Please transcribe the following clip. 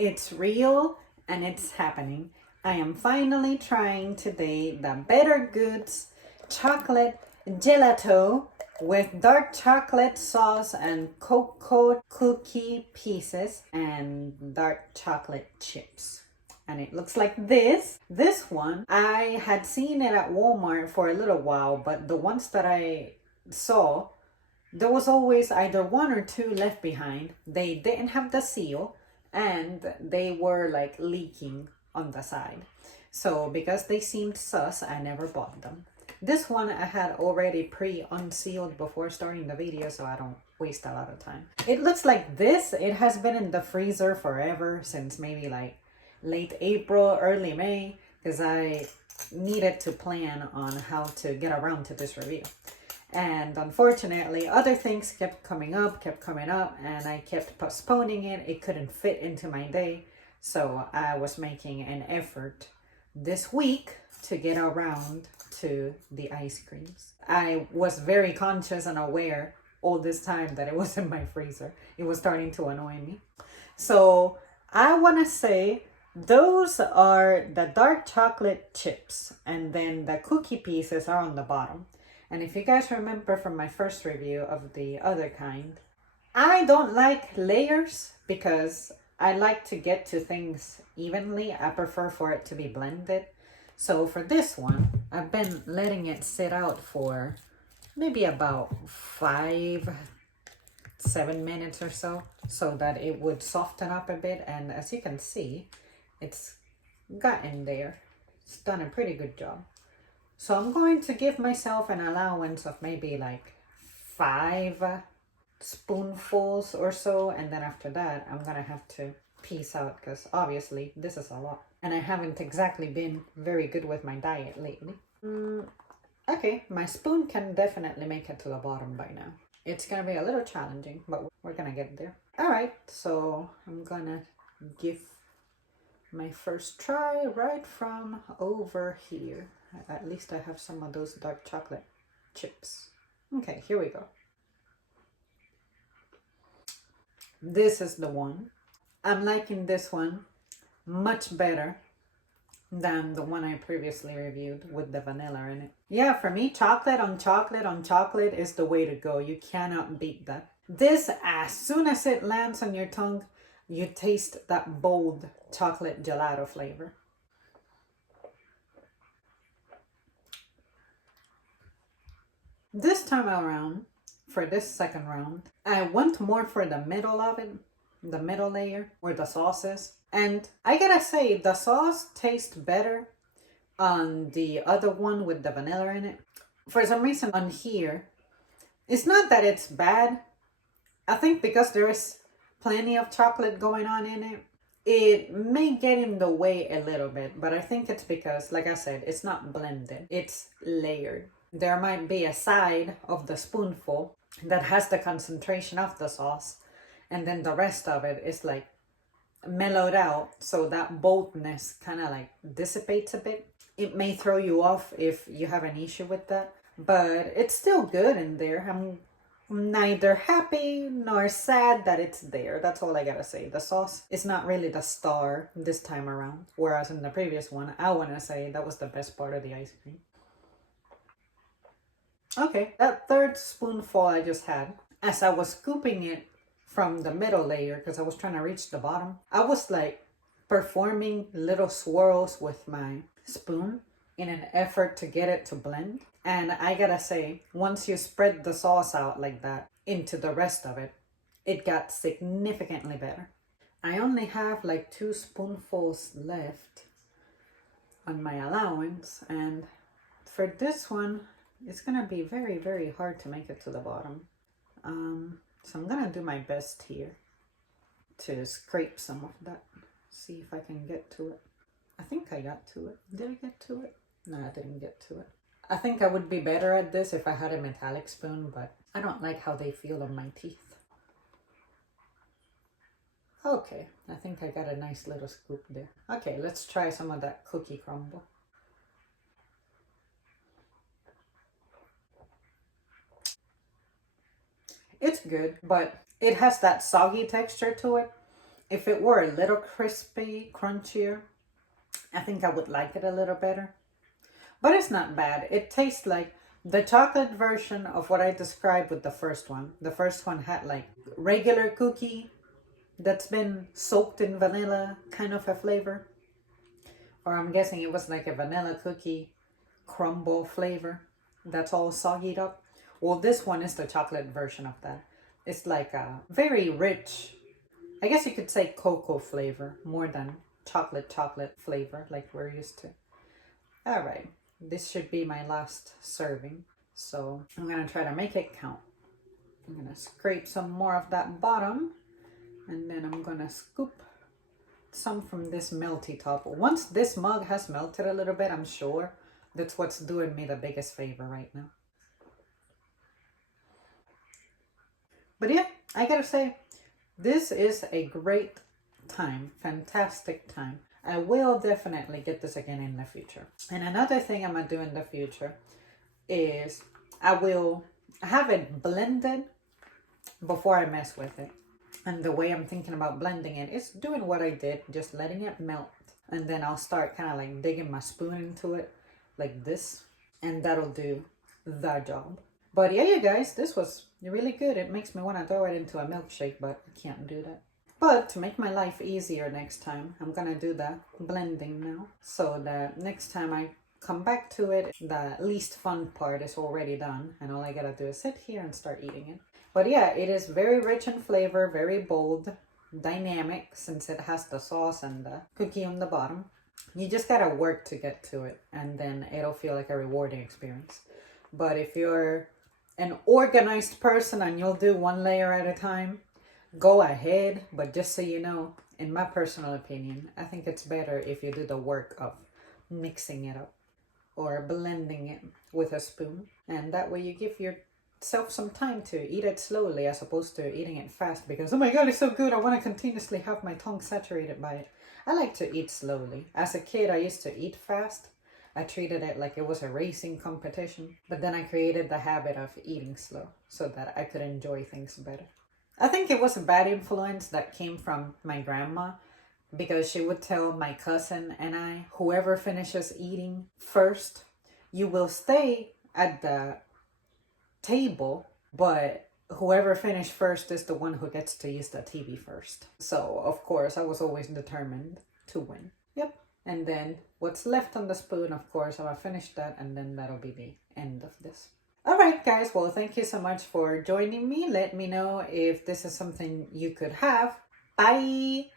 It's real and it's happening. I am finally trying today the Bettergoods Chocolate Gelato with dark chocolate sauce and cocoa cookie pieces and dark chocolate chips. And it looks like this. This one, I had seen it at Walmart for a little while, but the ones that I saw, there was always either one or two left behind. They didn't have the seal and they were like leaking on the side. So because they seemed sus, I never bought them. This one I had already pre-unsealed before starting the video, so I don't waste a lot of time. It looks like this. It has been in the freezer forever, since maybe like late April, early May, because I needed to plan on how to get around to this review. And unfortunately, other things kept coming up, and I kept postponing it. It couldn't fit into my day. So I was making an effort this week to get around to the ice creams. I was very conscious and aware all this time that it was in my freezer. It was starting to annoy me. So I want to say those are the dark chocolate chips, and then the cookie pieces are on the bottom. And if you guys remember from my first review of the other kind, I don't like layers because I like to get to things evenly. I prefer for it to be blended. So for this one, I've been letting it sit out for maybe about 5-7 minutes or so that it would soften up a bit. And as you can see, it's gotten there. It's done a pretty good job. So I'm going to give myself an allowance of maybe like 5 spoonfuls or so. And then after that, I'm going to have to peace out because obviously this is a lot. And I haven't exactly been very good with my diet lately. Okay, my spoon can definitely make it to the bottom by now. It's going to be a little challenging, but we're going to get there. All right, so I'm going to give my first try right from over here. At least I have some of those dark chocolate chips. Okay, here we go. This is the one. I'm liking this one much better than the one I previously reviewed with the vanilla in it. Yeah, for me, chocolate on chocolate on chocolate is the way to go. You cannot beat that. This, as soon as it lands on your tongue, you taste that bold chocolate gelato flavor. This time around, for this second round, I went more for the middle of it, the middle layer where the sauce is. And I gotta say, the sauce tastes better on the other one with the vanilla in it. For some reason on here, it's not that it's bad. I think because there is plenty of chocolate going on in it, it may get in the way a little bit. But I think it's because, like I said, it's not blended. It's layered. There might be a side of the spoonful that has the concentration of the sauce, and then the rest of it is like mellowed out, so that boldness kind of like dissipates a bit. It may throw you off if you have an issue with that, but it's still good in there. I'm neither happy nor sad that it's there. That's all I gotta say. The sauce is not really the star this time around, whereas in the previous one, I want to say that was the best part of the ice cream. Okay, that third spoonful I just had, as I was scooping it from the middle layer, because I was trying to reach the bottom, I was like performing little swirls with my spoon in an effort to get it to blend. And I gotta say, once you spread the sauce out like that into the rest of it, it got significantly better. I only have like 2 spoonfuls left on my allowance, and for this one, it's gonna be very, very hard to make it to the bottom. So I'm gonna do my best here to scrape some of that. See if I can get to it. I think I got to it. Did I get to it? No, I didn't get to it. I think I would be better at this if I had a metallic spoon, but I don't like how they feel on my teeth. Okay, I think I got a nice little scoop there. Okay, let's try some of that cookie crumble. It's good, but it has that soggy texture to it. If it were a little crispy, crunchier, I think I would like it a little better. But it's not bad. It tastes like the chocolate version of what I described with the first one. The first one had like regular cookie that's been soaked in vanilla kind of a flavor. Or I'm guessing it was like a vanilla cookie crumble flavor that's all soggied up. Well, this one is the chocolate version of that. It's like a very rich, I guess you could say cocoa flavor more than chocolate flavor like we're used to. All right, this should be my last serving. So I'm gonna try to make it count. I'm gonna scrape some more of that bottom, and then I'm gonna scoop some from this melty top. Once this mug has melted a little bit, I'm sure that's what's doing me the biggest favor right now. But yeah, I gotta say, this is a great time, fantastic time. I will definitely get this again in the future. And another thing I'm gonna do in the future is I will have it blended before I mess with it. And the way I'm thinking about blending it is doing what I did, just letting it melt. And then I'll start kind of like digging my spoon into it like this. And that'll do the job. But yeah, you guys, this was really good. It makes me want to throw it into a milkshake, but I can't do that. But to make my life easier next time, I'm gonna do the blending now. So that next time I come back to it, the least fun part is already done. And all I gotta do is sit here and start eating it. But yeah, it is very rich in flavor, very bold, dynamic, since it has the sauce and the cookie on the bottom. You just gotta work to get to it, and then it'll feel like a rewarding experience. But if you're an organized person and you'll do one layer at a time, go ahead. But just so you know, in my personal opinion, I think it's better if you do the work of mixing it up or blending it with a spoon. And that way you give yourself some time to eat it slowly as opposed to eating it fast because, oh my god, it's so good, I want to continuously have my tongue saturated by it. I like to eat slowly. As a kid, I used to eat fast. I treated it like it was a racing competition. But then I created the habit of eating slow so that I could enjoy things better. I think it was a bad influence that came from my grandma, because she would tell my cousin and I, whoever finishes eating first, you will stay at the table, but whoever finished first is the one who gets to use the TV first. So, of course, I was always determined to win. Yep. And then what's left on the spoon, of course, I'll finish that, and then that'll be the end of this. Alright guys, well, thank you so much for joining me. Let me know if this is something you could have. Bye!